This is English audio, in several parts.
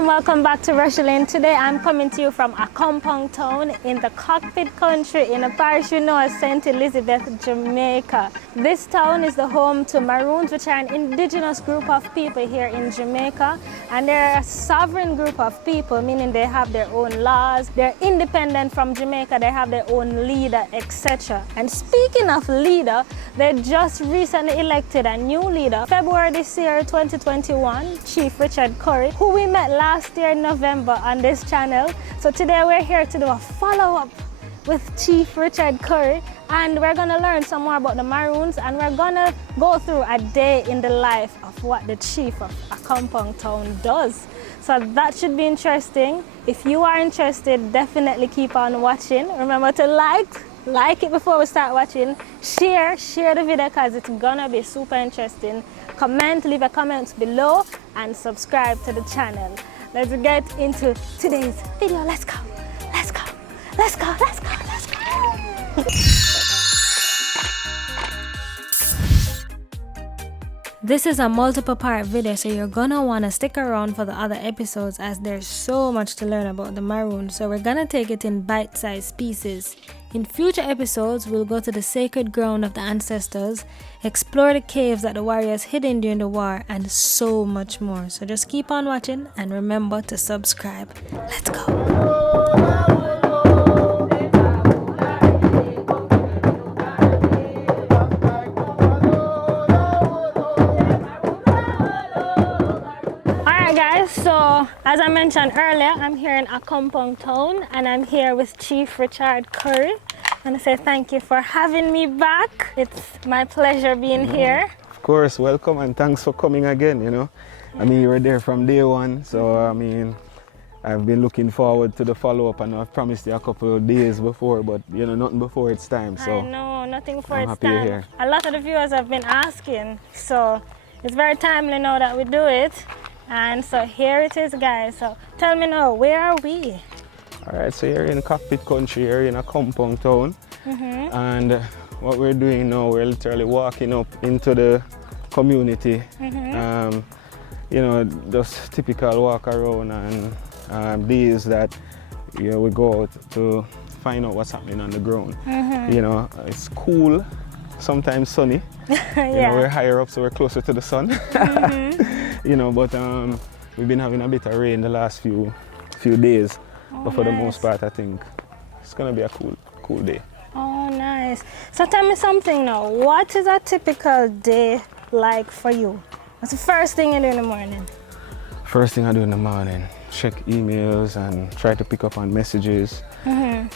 and welcome back to Rochielin. Today I'm coming to you from a compound town in the cockpit country in a parish you know as St. Elizabeth, Jamaica. This town is the home to Maroons, which are an indigenous group of people here in Jamaica, and they're a sovereign group of people, meaning they have their own laws, they're independent from Jamaica, they have their own leader, etc. And speaking of leader, they just recently elected a new leader, February this year, 2021, Chief Richard Currie, who we met last year in November on this channel. So today we're here to do a follow-up with Chief Richard Currie, and we're gonna learn some more about the Maroons, and we're gonna go through a day in the life of what the chief of a compound town does. So that should be interesting. If you are interested, definitely keep on watching. Remember to like it before we start watching, share the video because it's gonna be super interesting. Comment, leave a comment below, and subscribe to the channel. Let's get into today's video. Let's go. This is a multiple part video, so you're gonna want to stick around for the other episodes as there's so much to learn about the Maroons, so we're gonna take it in bite-sized pieces. In future episodes, we'll go to the sacred ground of the ancestors, explore the caves that the warriors hid in during the war, and so much more. So just keep on watching and remember to subscribe. Let's go. So, as I mentioned earlier, I'm here in a compound town, and I'm here with Chief Richard Currie. And I say thank you for having me back. It's my pleasure being here. Of course, welcome, and thanks for coming again, you know. I mean, you were there from day one, so I mean, I've been looking forward to the follow-up, and I've promised you a couple of days before, but you know, nothing before it's time. So I know, nothing before I'm it's happy you're time. here. A lot of the viewers have been asking, so it's very timely now that we do it. And so here it is, guys. So tell me now, where are we? All right, so you're in cockpit country, you're in a compound town. And what we're doing now, we're literally walking up into the community. You know, just typical walk around, and days that you know, we go out to find out what's happening on the ground. You know, it's cool, sometimes sunny. Yeah. You know, we're higher up, so we're closer to the sun. You know, but we've been having a bit of rain the last few days. But for the most part, I think it's gonna be a cool day. Oh, nice. So tell me something now. What is a typical day like for you? What's the first thing you do in the morning? First thing I do in the morning, check emails and try to pick up on messages,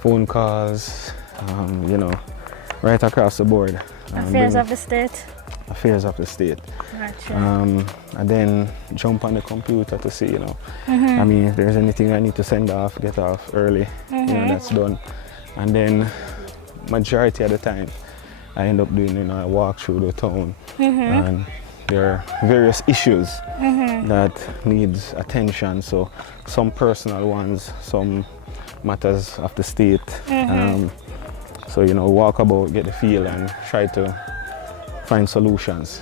phone calls, you know, right across the board. Affairs of the state. Affairs of the state. Gotcha. And then jump on the computer to see, you know, I mean, if there's anything I need to send off, get off early, you know, that's done. And then majority of the time, I end up doing, you know, a walk through the town, and there are various issues that needs attention. So some personal ones, some matters of the state. So, you know, walk about, get the feel, and try to find solutions.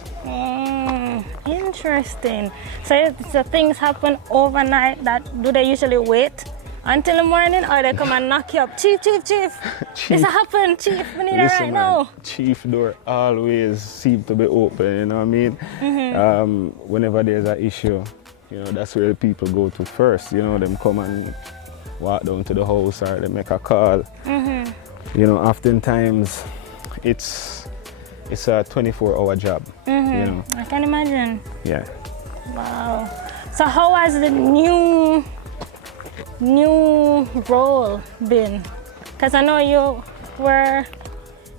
Interesting. So things happen overnight. Do they usually wait until the morning, or they come and knock you up? Chief. This happened, Chief. We need it right now. Chief door always seems to be open, you know what I mean? Whenever there's an issue, you know, that's where the people go to first. You know, them come and walk down to the house, or they make a call. You know, oftentimes it's a 24-hour job, you know. I can imagine. Yeah. Wow. So how has the new role been? Because I know you were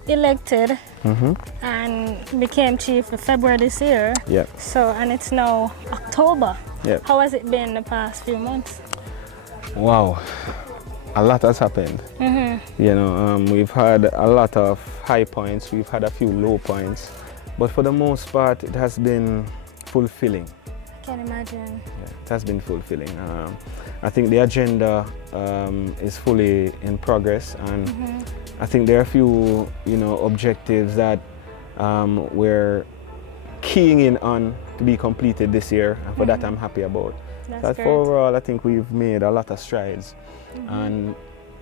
elected and became chief in February this year. Yeah. So, and it's now October. Yeah. How has it been the past few months? Wow. A lot has happened. You know, we've had a lot of high points, we've had a few low points, but for the most part, it has been fulfilling. I can imagine. Yeah, it has been fulfilling. I think the agenda is fully in progress, and I think there are a few, you know, objectives that we're keying in on to be completed this year, and for that I'm happy about. That's great. overall, I think we've made a lot of strides, and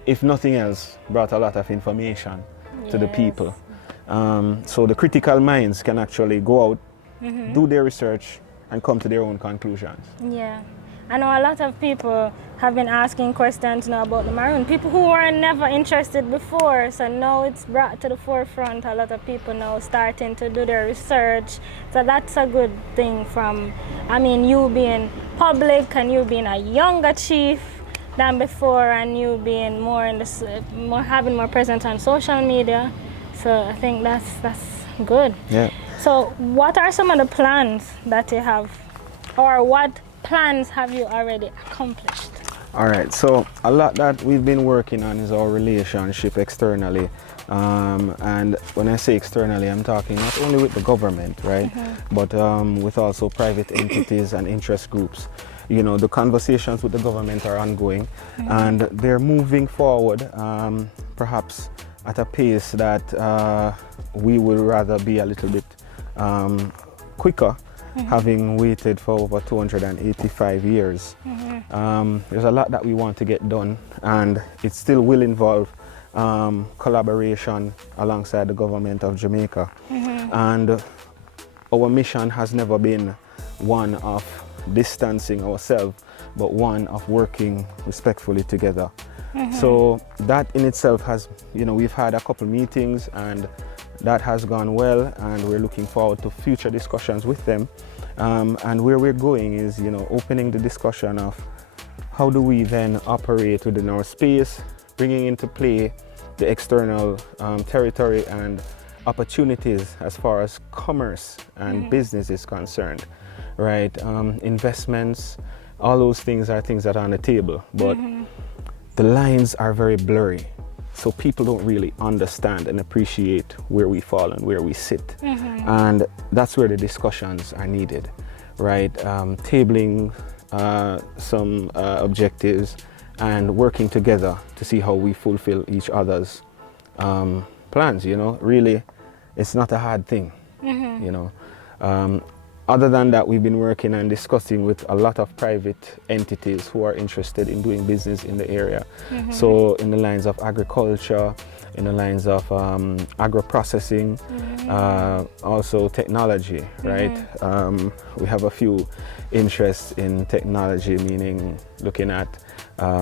if nothing else, brought a lot of information to the people. So the critical minds can actually go out, do their research, and come to their own conclusions. Yeah. I know a lot of people have been asking questions now about the Maroon. People who were never interested before, so now it's brought to the forefront. A lot of people now starting to do their research. So that's a good thing from, I mean, you being public and you being a younger chief than before, and you being more in this, having more presence on social media. So I think that's good. Yeah. So what are some of the plans that you have, or what plans have you already accomplished? All right, so a lot that we've been working on is our relationship externally. And when I say externally, I'm talking not only with the government, right, but with also private entities and interest groups. You know, the conversations with the government are ongoing, and they're moving forward, perhaps at a pace that we would rather be a little bit quicker, having waited for over 285 years. There's a lot that we want to get done, and it still will involve collaboration alongside the government of Jamaica. And our mission has never been one of distancing ourselves, but one of working respectfully together. So that in itself has, you know, we've had a couple meetings, and that has gone well, and we're looking forward to future discussions with them. And where we're going is, you know, opening the discussion of how do we then operate within our space, bringing into play the external territory and opportunities as far as commerce and business is concerned, right? Investments, all those things are things that are on the table, but the lines are very blurry. So people don't really understand and appreciate where we fall and where we sit. And that's where the discussions are needed, right? Tabling some objectives and working together to see how we fulfill each other's plans, you know. Really, it's not a hard thing, you know. Other than that, we've been working and discussing with a lot of private entities who are interested in doing business in the area. So in the lines of agriculture, in the lines of agro-processing, also technology, right? We have a few interests in technology, meaning looking at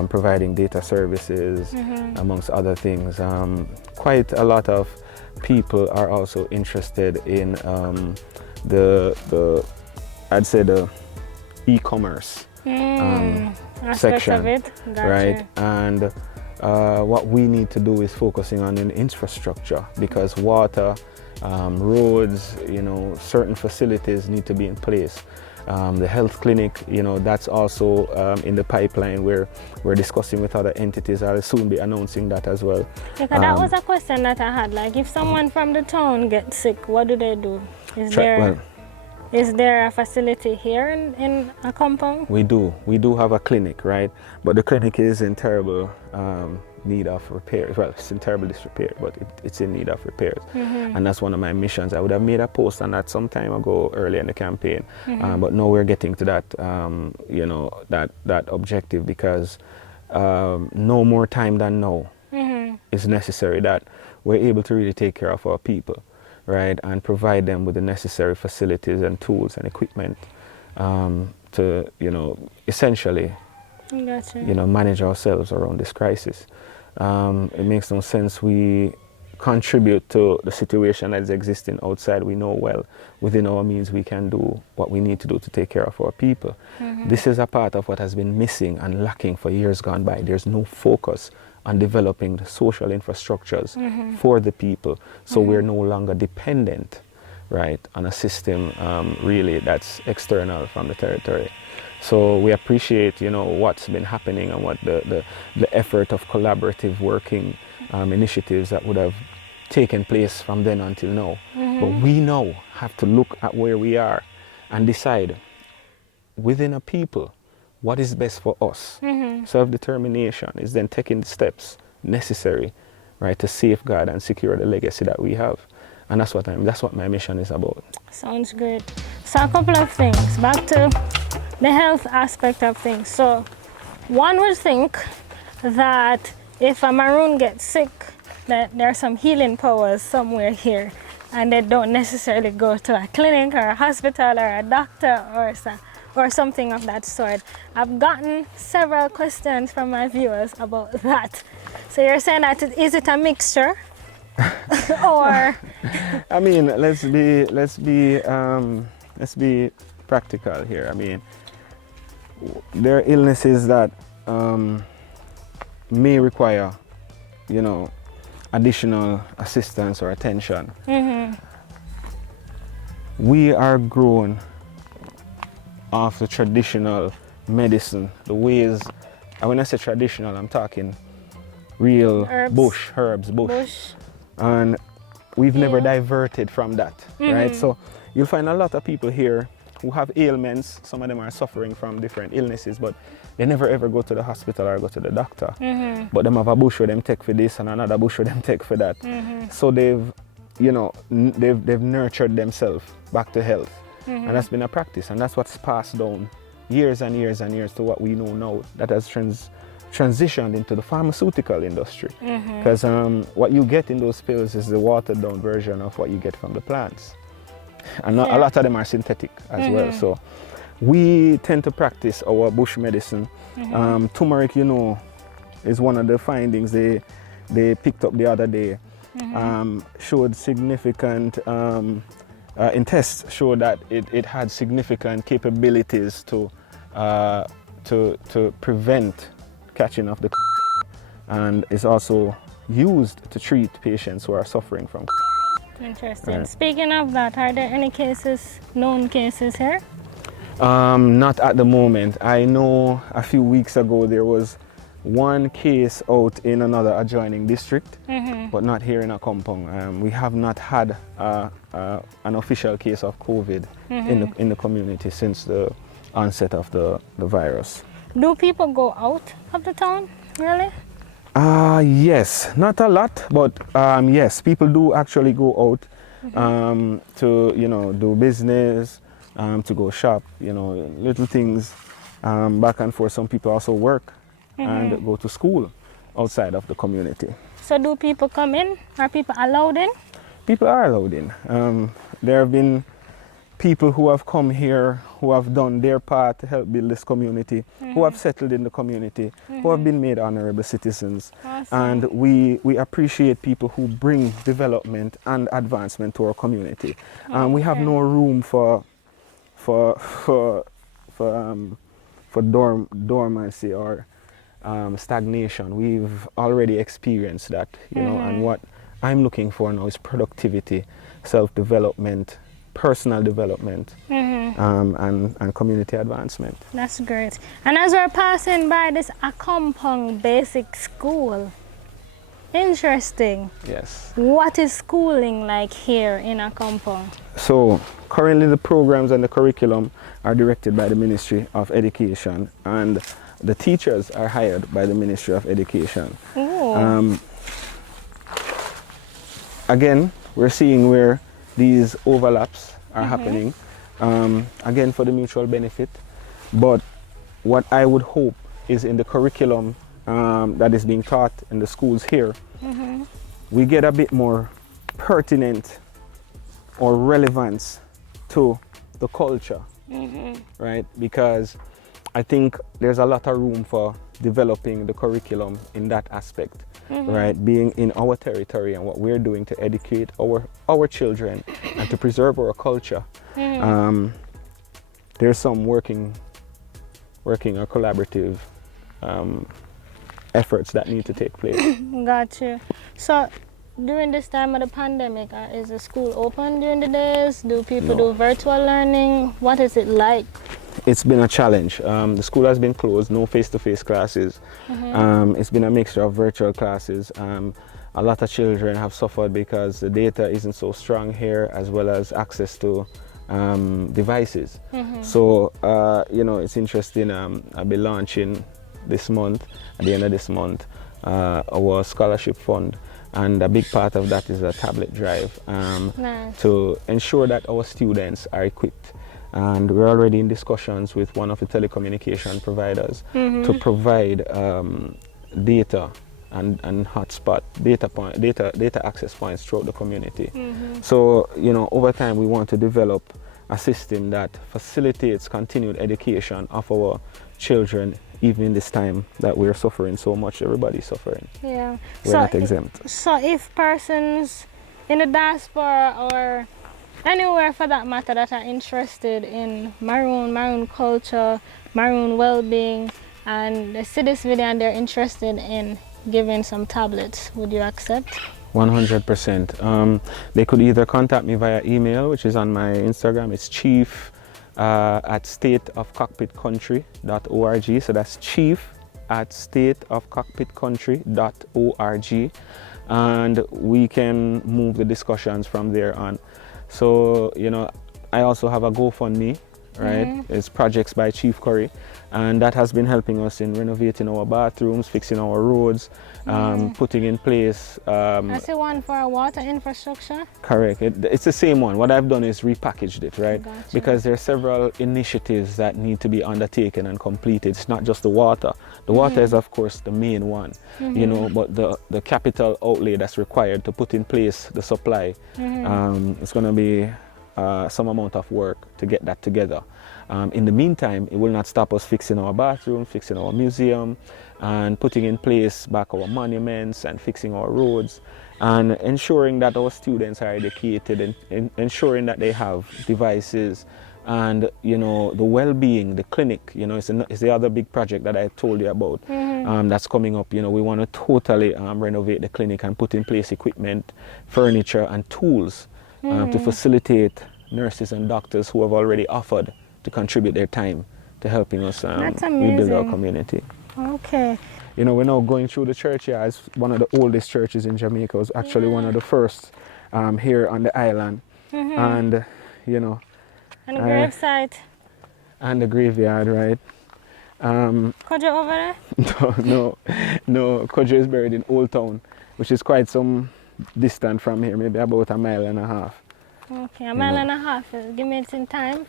providing data services, amongst other things. Quite a lot of people are also interested in I'd say the e-commerce section of it. Gotcha. right? And what we need to do is focusing on an infrastructure, because water, roads, you know, certain facilities need to be in place. The health clinic, you know, that's also in the pipeline. We're discussing with other entities. I'll soon be announcing that as well. Because that was a question that I had. Like, if someone from the town gets sick, what do they do? Is there a facility here in a compound? We do have a clinic, right? But the clinic is in terrible need of repair. Well, it's in terrible disrepair, but it's in need of repairs. And that's one of my missions. I would have made a post on that some time ago, early in the campaign. But now we're getting to that, you know, that objective, because no more time than now is necessary, that we're able to really take care of our people, right, and provide them with the necessary facilities and tools and equipment to, you know, essentially, you know, manage ourselves around this crisis. It makes no sense we contribute to the situation that is existing outside. We know well within our means we can do what we need to do to take care of our people. This is a part of what has been missing and lacking for years gone by. There's no focus on developing the social infrastructures for the people, so we're no longer dependent, right, on a system really that's external from the territory. So we appreciate, you know, what's been happening and what the effort of collaborative working initiatives that would have taken place from then until now. But we now have to look at where we are and decide within a people what is best for us. Self-determination is then taking the steps necessary, right, to safeguard and secure the legacy that we have. And that's what my mission is about. Sounds great. So a couple of things. Back to the health aspect of things. So one would think that if a Maroon gets sick, that there are some healing powers somewhere here, and they don't necessarily go to a clinic or a hospital or a doctor or something of that sort. I've gotten several questions from my viewers about that. So you're saying that is it a mixture? Or I mean, let's be practical here. I mean, there are illnesses that may require, you know, additional assistance or attention. We are grown off the traditional medicine, the ways, and when I say traditional, I'm talking real herbs, bush. And we've never diverted from that, right? So you'll find a lot of people here who have ailments. Some of them are suffering from different illnesses, but they never ever go to the hospital or go to the doctor. But them have a bush where them take for this and another bush where them take for that. So they've, you know, they've nurtured themselves back to health. And that's been a practice, and that's what's passed down years and years and years to what we know now that has transitioned into the pharmaceutical industry. Because what you get in those pills is the watered down version of what you get from the plants. And a lot of them are synthetic as well. So we tend to practice our bush medicine. Turmeric, you know, is one of the findings they picked up the other day. Showed significant, in tests showed that it had significant capabilities to prevent catching of the and is also used to treat patients who are suffering from. Interesting. Right. Speaking of that, are there any known cases here? Not at the moment. I know a few weeks ago there was one case out in another adjoining district, but not here in a compound. We have not had an official case of COVID in the community since the onset of the virus. Do people go out of the town, really? Yes, not a lot, but yes, people do actually go out to, you know, do business, to go shop, you know, little things back and forth. Some people also work and go to school outside of the community. So do people come in? Are people allowed in? People are allowed in. There have been people who have come here, who have done their part to help build this community, who have settled in the community, who have been made honorable citizens. Awesome. And we appreciate people who bring development and advancement to our community. We have no room for dormancy or stagnation. We've already experienced that, you know, and what I'm looking for now is productivity, self-development, personal development, and community advancement. That's great. And as we're passing by this Accompong Basic School, interesting. Yes. What is schooling like here in Accompong? So currently the programs and the curriculum are directed by the Ministry of Education, and the teachers are hired by the Ministry of Education. Again, we're seeing where these overlaps are happening, again for the mutual benefit. But what I would hope is in the curriculum that is being taught in the schools here, we get a bit more pertinent or relevance to the culture, right? Because I think there's a lot of room for developing the curriculum in that aspect, right? Being in our territory and what we're doing to educate our children and to preserve our culture. There's some working or collaborative efforts that need to take place. Got you. So during this time of the pandemic, is the school open during the days? Do people do virtual learning? What is it like? It's been a challenge. The school has been closed, no face-to-face classes. It's been a mixture of virtual classes. A lot of children have suffered because the data isn't so strong here, as well as access to devices. So, you know, it's interesting. I'll be launching this month, at the end of this month, our scholarship fund. And a big part of that is a tablet drive to ensure that our students are equipped and we're already in discussions with one of the telecommunication providers to provide data and hotspot data access points throughout the community. So, you know, over time we want to develop a system that facilitates continued education of our children, even in this time that we're suffering so much. Everybody's suffering. Yeah. We're not exempt. So if persons in the diaspora or anywhere for that matter that are interested in Maroon culture, Maroon well-being, and they see this video and they're interested in giving some tablets, would you accept? 100%. They could either contact me via email, which is on my Instagram. It's chief at stateofcockpitcountry.org. So that's chief at stateofcockpitcountry.org. And we can move the discussions from there on. So, you know, I also have a GoFundMe, right? It's Projects by Chief Currie, and that has been helping us in renovating our bathrooms, fixing our roads, putting in place. I see one for water infrastructure. Correct. It's the same one. What I've done is repackaged it, right? Gotcha. Because there are several initiatives that need to be undertaken and completed. It's not just the water. The water is, of course, the main one, you know, but the capital outlay that's required to put in place the supply, it's going to be some amount of work to get that together. In the meantime, it will not stop us fixing our bathroom, fixing our museum, and putting in place back our monuments and fixing our roads, and ensuring that our students are educated and ensuring that they have devices, and, you know, the well-being, the clinic, you know, it's the other big project that I told you about that's coming up. You know, we want to totally renovate the clinic and put in place equipment, furniture, and tools to facilitate nurses and doctors who have already offered to contribute their time to helping us rebuild our community. Okay. You know, we're now going through the church here. It's one of the oldest churches in Jamaica. It was actually one of the first here on the island. And, you know, and the gravesite. And the graveyard, right? Kojo over there? No. Kojo is buried in Old Town, which is quite some distant from here, maybe about a mile and a half. Okay, a mile and a half. Give me it in time.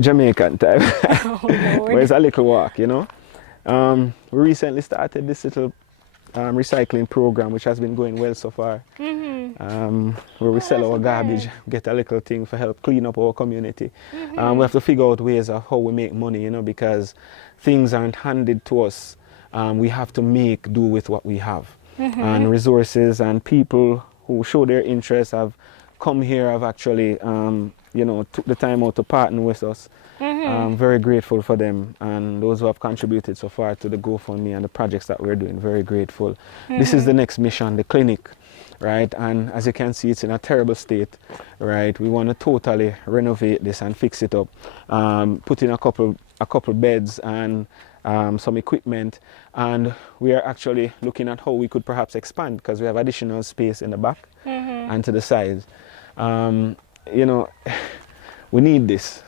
Jamaican time. Oh, Lord. But it's a little walk, you know. We recently started this little recycling program, which has been going well so far. Where we sell our garbage, get a little thing for help clean up our community. We have to figure out ways of how we make money, you know, because things aren't handed to us. We have to make do with what we have. And resources and people who show their interest have come here, have actually, you know, took the time out to partner with us. I'm very grateful for them, and those who have contributed so far to the GoFundMe and the projects that we're doing, very grateful. This is the next mission, the clinic, right? And as you can see, it's in a terrible state, right? We want to totally renovate this and fix it up, put in a couple beds and some equipment, and we are actually looking at how we could perhaps expand, because we have additional space in the back and to the sides. You know, we need this.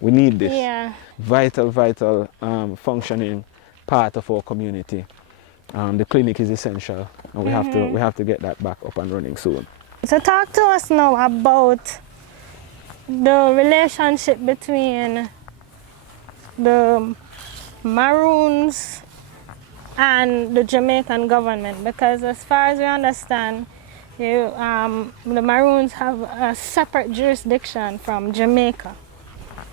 We need this. Yeah. Vital functioning part of our community. The clinic is essential, and we have to get that back up and running soon. So talk to us now about the relationship between the Maroons and the Jamaican government, because as far as we understand, the Maroons have a separate jurisdiction from Jamaica,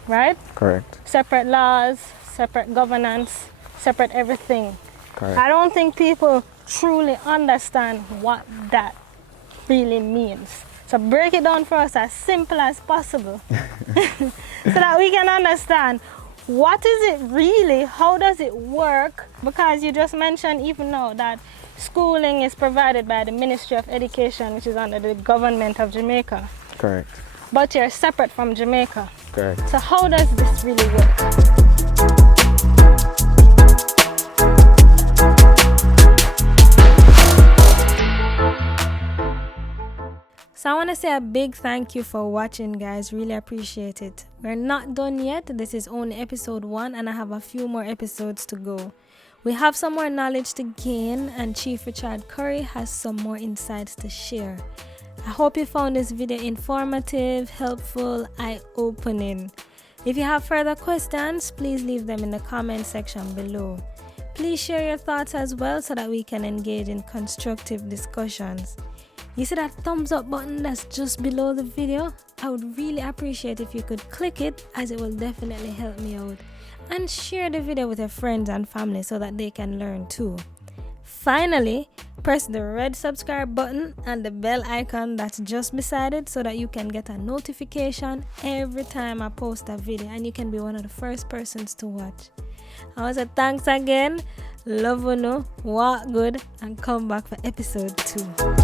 right? Correct. Separate laws, separate governance, separate everything. Correct. I don't think people truly understand what that really means. So break it down for us as simple as possible so that we can understand what is it really, how does it work, because you just mentioned even now that schooling is provided by the Ministry of Education, which is under the government of Jamaica. Correct. But you're separate from Jamaica. Correct. So how does this really work? So I want to say a big thank you for watching, guys. Really appreciate it. We're not done yet. This is only episode 1, and I have a few more episodes to go. We have some more knowledge to gain, and Chief Richard Currie has some more insights to share. I hope you found this video informative, helpful, eye-opening. If you have further questions, please leave them in the comment section below. Please share your thoughts as well so that we can engage in constructive discussions. You see that thumbs up button that's just below the video? I would really appreciate if you could click it, as it will definitely help me out. And share the video with your friends and family so that they can learn too. Finally, press the red subscribe button and the bell icon that's just beside it so that you can get a notification every time I post a video and you can be one of the first persons to watch. I want to say thanks again. Love you, walk good, and come back for episode 2.